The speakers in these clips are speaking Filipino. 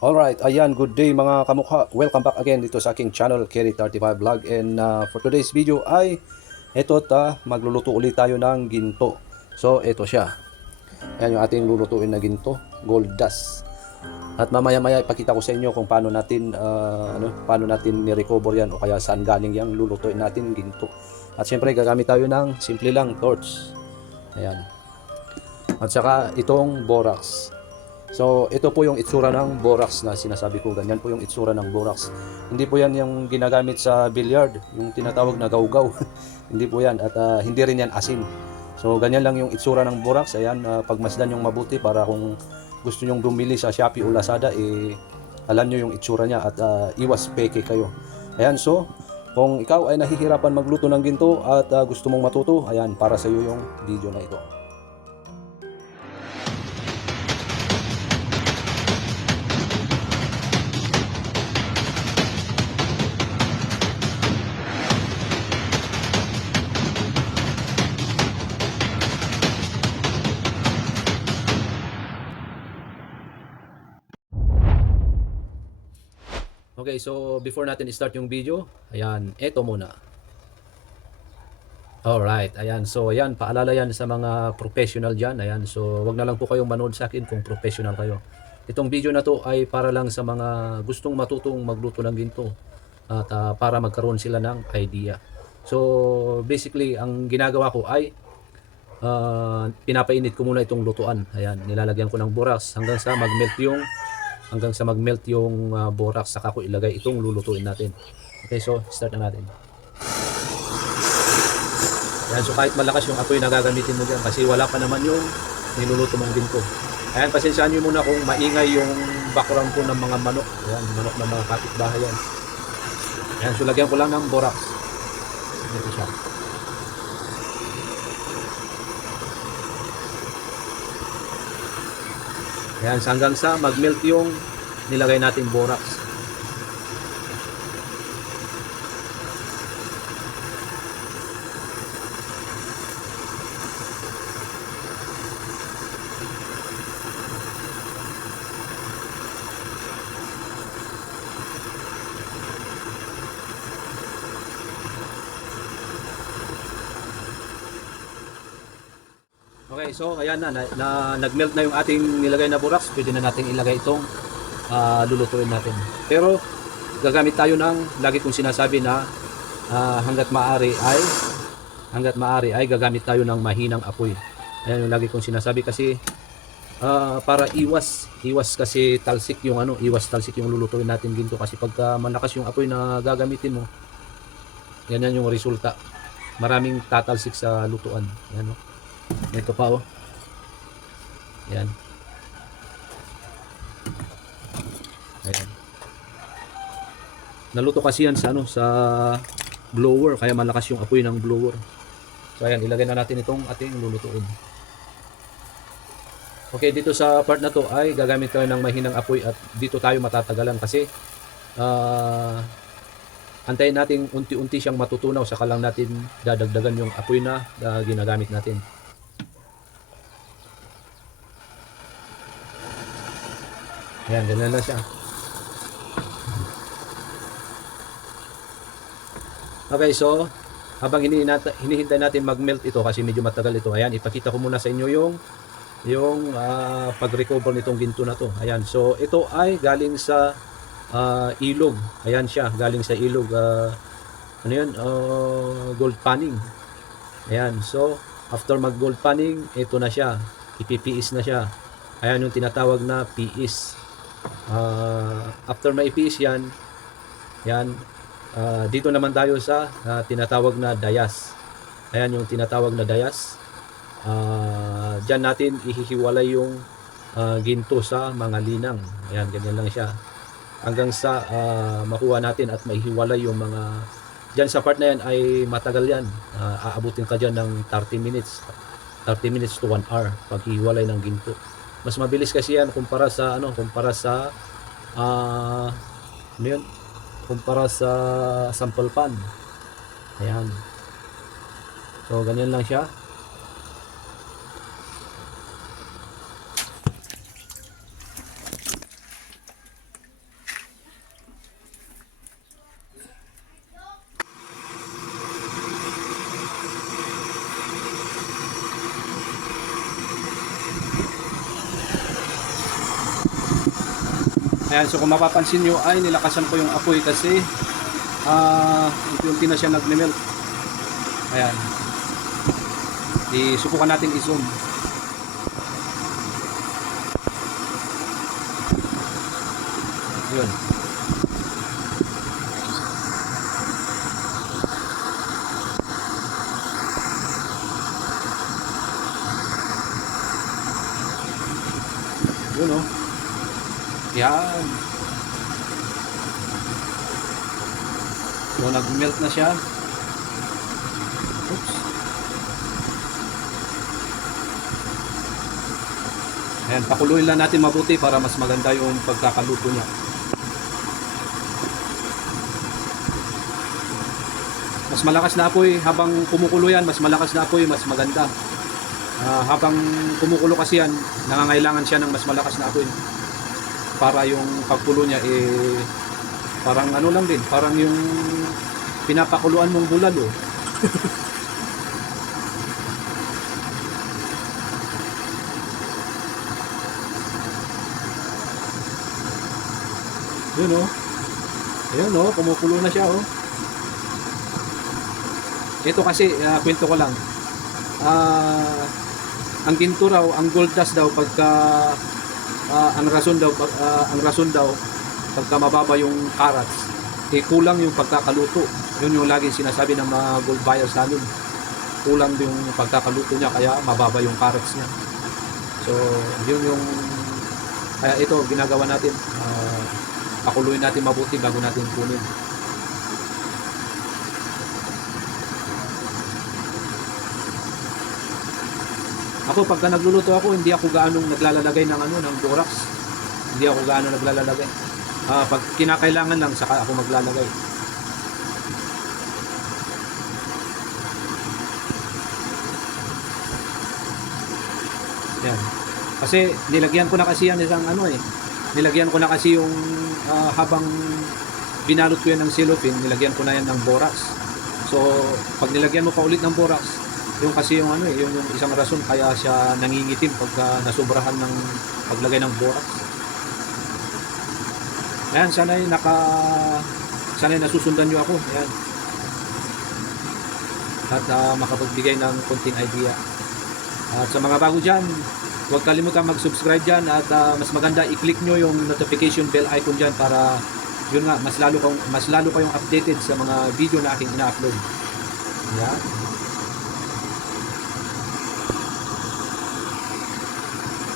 Alright, ayan, good day mga kamukha. Welcome back again dito sa aking channel, Kerry35 Vlog. And for today's video ay, magluluto ulit tayo ng ginto. So, ito siya. Ayan yung ating lulutuin na ginto, gold dust. At mamaya-maya ipakita ko sa inyo kung paano natin ni-recover yan o kaya saan galing yang lulutuin natin ginto. At syempre gagamit tayo ng simple lang torch. Ayan. At saka itong borax. So, ito po yung itsura ng borax na sinasabi ko. Ganyan po yung itsura ng borax. Hindi po yan yung ginagamit sa billiard, yung tinatawag na gawgaw. Hindi po yan. At hindi rin yan asin. So, ganyan lang yung itsura ng borax. Ayan, pagmasdan yung mabuti para kung gusto nyong bumili sa Shopee o Lazada, alam nyo yung itsura niya at iwas peke kayo. Ayan, so, kung ikaw ay nahihirapan magluto ng ginto at gusto mong matuto, ayan, para sa iyo yung video na ito. Okay, so before natin start yung video, ayan, eto muna. Alright, ayan, so ayan, paalala yan sa mga professional dyan, ayan, so wag na lang po kayong manood sa akin kung professional kayo. Itong video na to ay para lang sa mga gustong matutong magluto ng ginto at para magkaroon sila ng idea. So basically, ang ginagawa ko ay pinapainit ko muna itong lutuan. Ayan, nilalagyan ko ng borax hanggang sa mag-melt yung borax, saka ko ilagay itong lulutuin natin. Okay, so start na natin. Ayan, so kahit malakas yung apoy na gagamitin mo dyan kasi wala pa naman yung niluluto mong ginto. Ayan, pasensyahan nyo muna kung maingay yung background ko ng mga manok. Ayan, manok ng mga kapitbahay yan. Ayan, so lagyan ko lang ng borax. Ito siya. Ayan, hanggang sa mag-melt yung nilagay nating borax. Okay, so ayan na nag-melt na yung ating nilagay na borax. Pwede na nating ilagay itong lulutuin natin. Pero gagamit tayo ng lagi kong sinasabi na hanggat maaari ay gagamit tayo ng mahinang apoy. Ayan yung lagi kong sinasabi kasi para iwas kasi iwas talsik yung lulutuin natin ginto kasi pagka malakas yung apoy na gagamitin mo, yan yung resulta. Maraming tatalsik sa lutuan. Ayan, ito pa Ayan. Ayan. Naluto kasi yan sa blower, kaya malakas yung apoy ng blower. So ayan, ilagay na natin itong ating lulutuin. Okay, dito sa part na to ay gagamit tayo ng mahinang apoy at dito tayo matatagalan kasi antayin natin unti-unti siyang matutunaw, saka lang natin dadagdagan yung apoy na ginagamit natin. Ayan, ganyan lang siya. Okay, so habang hinihintay natin mag-melt ito kasi medyo matagal ito. Ayan, ipakita ko muna sa inyo yung pag-recover nitong ginto na to. Ayan, so ito ay galing sa ilog. Ayan siya, galing sa ilog. Gold panning. Ayan, so after mag-gold panning, ito na siya. Ipipiis na siya. Ayan yung tinatawag na piis. After maipiis yan, dito naman tayo sa tinatawag na dayas. Ayan yung tinatawag na dayas. Diyan natin ihihiwalay yung ginto sa mga linang. Ayan, ganyan lang siya. Hanggang sa makuha natin at maihiwalay yung mga... Diyan sa part na yan ay matagal yan. Aabutin ka dyan ng 30 minutes. 30 minutes to 1 hour paghihiwalay ng ginto. Mas mabilis kasi yan kumpara sa kumpara sa sample pan. Ayan. So ganyan lang siya. Ayan, so kung mapapansin nyo ay nilakasan ko yung apoy kasi unti-unti na siya nag-melt. Ayan. Subukan natin i-zoom. Yun. Yun, oh. Yan. So nag-melt na siya. Oops. Ayan, pakuluin lang natin mabuti para mas maganda yung pagkakaluto niya. Mas malakas na apoy habang kumukulo yan, mas malakas na apoy, mas maganda. Habang kumukulo kasi yan, nangangailangan siya ng mas malakas na apoy para yung pagkulo niya parang ano lang din, parang yung pinapakuluan mong bulalo. Yun, oh. Ayun, oh, kumukulo na siya, oh. Ito kasi kwento ko lang. Ang ginto raw, ang gold dust daw pagka ang rason daw pagka mababa yung carats, kulang yung pagkakaluto. Yun yung laging sinasabi ng mga gold buyers namin. Kulang yung pagkakaluto niya kaya mababa yung carats niya. So, yun yung kaya ito ginagawa natin. Pakuluin natin mabuti bago natin kunin. Ako pagka nagluluto ako, hindi ako gaanong naglalagay ng ng borax. Hindi ako gaano naglalagay. Pag kinakailangan lang saka ako maglalagay. Yan. Kasi nilagyan ko na kasi yan isang nilagyan ko na kasi yung habang binalot ko yan ng cellophane, nilagyan ko na yan ng borax. So, pag nilagyan mo pa ulit ng borax, yung kasi yung yung isang rason kaya siya nangingitim pagka nasubrahan ng paglagay ng borax. Ayan, sana'y nasusundan nyo ako. Ayan. At makapagbigay ng konting idea. At sa mga bago dyan, huwag kalimutan mag-subscribe dyan at mas maganda i-click nyo yung notification bell icon dyan para yun nga, mas lalo kayong updated sa mga video na aking ina-upload. Ayan.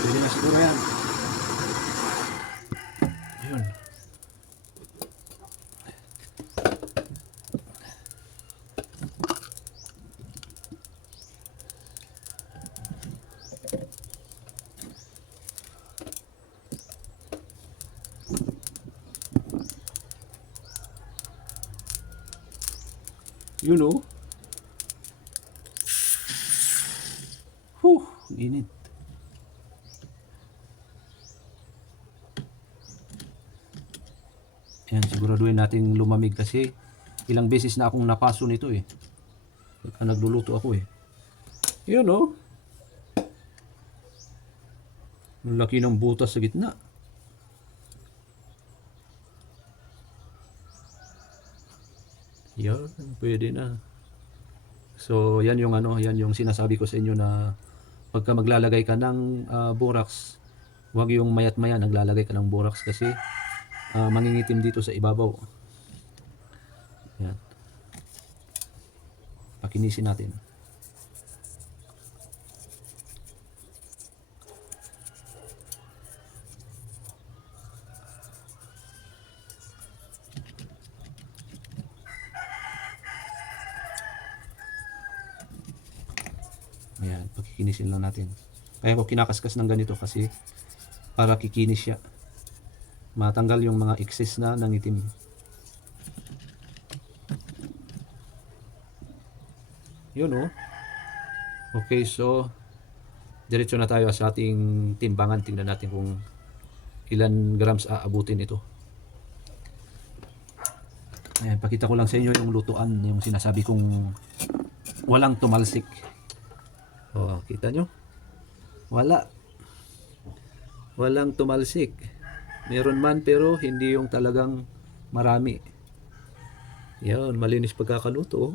Pwede na siguro yan. Ayun. You know. Init. Yan, siguraduhin natin lumamig kasi ilang beses na akong napaso nito pagka nagluluto ako Yun, oh. Ang laki ng butas sa gitna. Yan, pwede na. So, yan yung yan yung sinasabi ko sa inyo na pagka maglalagay ka ng borax, huwag yung mayat maya naglalagay ka ng borax kasi mangingitim dito sa ibabaw. Yan. Pakinisin natin. Ayan, pakikinisin lang natin. Kaya ko kinakaskas ng ganito kasi para kikinis siya. Matanggal yung mga excess na nangitim. Yun, oh. Okay, so diretso na tayo sa ating timbangan. Tingnan natin kung ilan grams aabutin ito. Ayan, pakita ko lang sa inyo yung lutuan, yung sinasabi kong walang tumalsik. Oh, kita nyo? Walang tumalsik. Meron man pero hindi yung talagang marami. Yan, malinis pagkakaluto.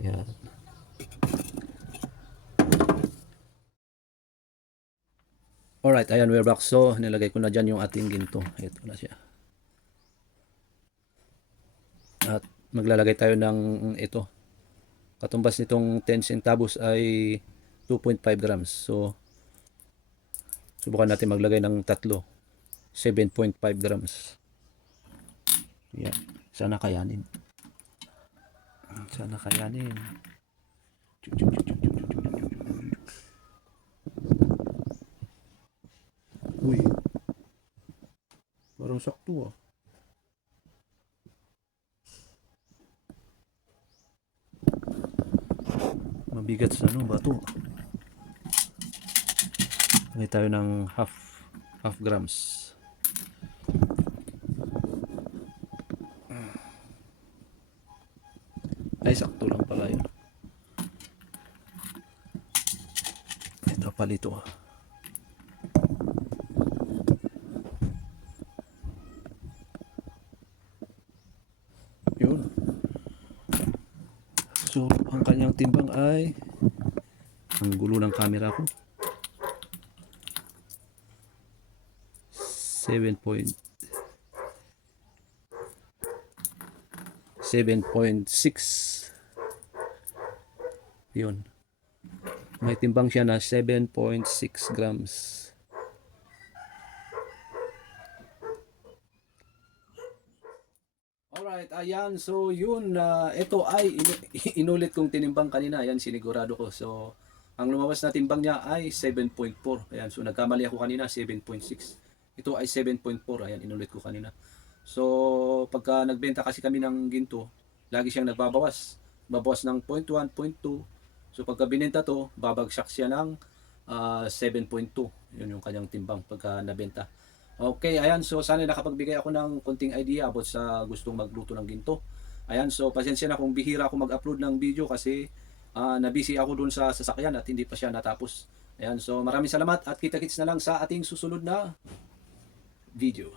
Yan. Alright, ayan, we're back. So, nilagay ko na dyan yung ating ginto. Ito na siya. At maglalagay tayo ng ito. Katumbas nitong 10 centavos ay 2.5 grams. So, subukan natin maglagay ng tatlo. 7.5 grams. Yan. Sana kayanin. Sana kayanin. Uy. Parang sakto ah. Mabigat sa bato. Lagay tayo ng half grams. Ay, sakto lang pala yun. Ito palito. Yun. So, ang kanyang timbang ay ang gulo ng camera ko. 7.6 yun, may timbang siya na 7.6 grams. Alright, ayan, so yun, ito ay inulit kong tinimbang kanina. Ayan, sinigurado ko. So ang lumabas na timbang niya ay 7.4. Ayan, so nagkamali ako kanina, 7.6. Ito ay 7.4. Ayan, inulit ko kanina. So pagka nagbenta kasi kami ng ginto, lagi siyang nagbabawas. Babawas ng 0.1, 0.2. So pagka binenta to, babagsak siya ng 7.2. Yun yung kanyang timbang pagka nabenta. Okay, ayan. So sana nakapagbigay ako ng konting idea about sa gustong magluto ng ginto. Ayan, so pasensya na kung bihira ako mag-upload ng video kasi na-busy ako dun sa sasakyan at hindi pa siya natapos. Ayan, so maraming salamat at kita-kits na lang sa ating susunod na video.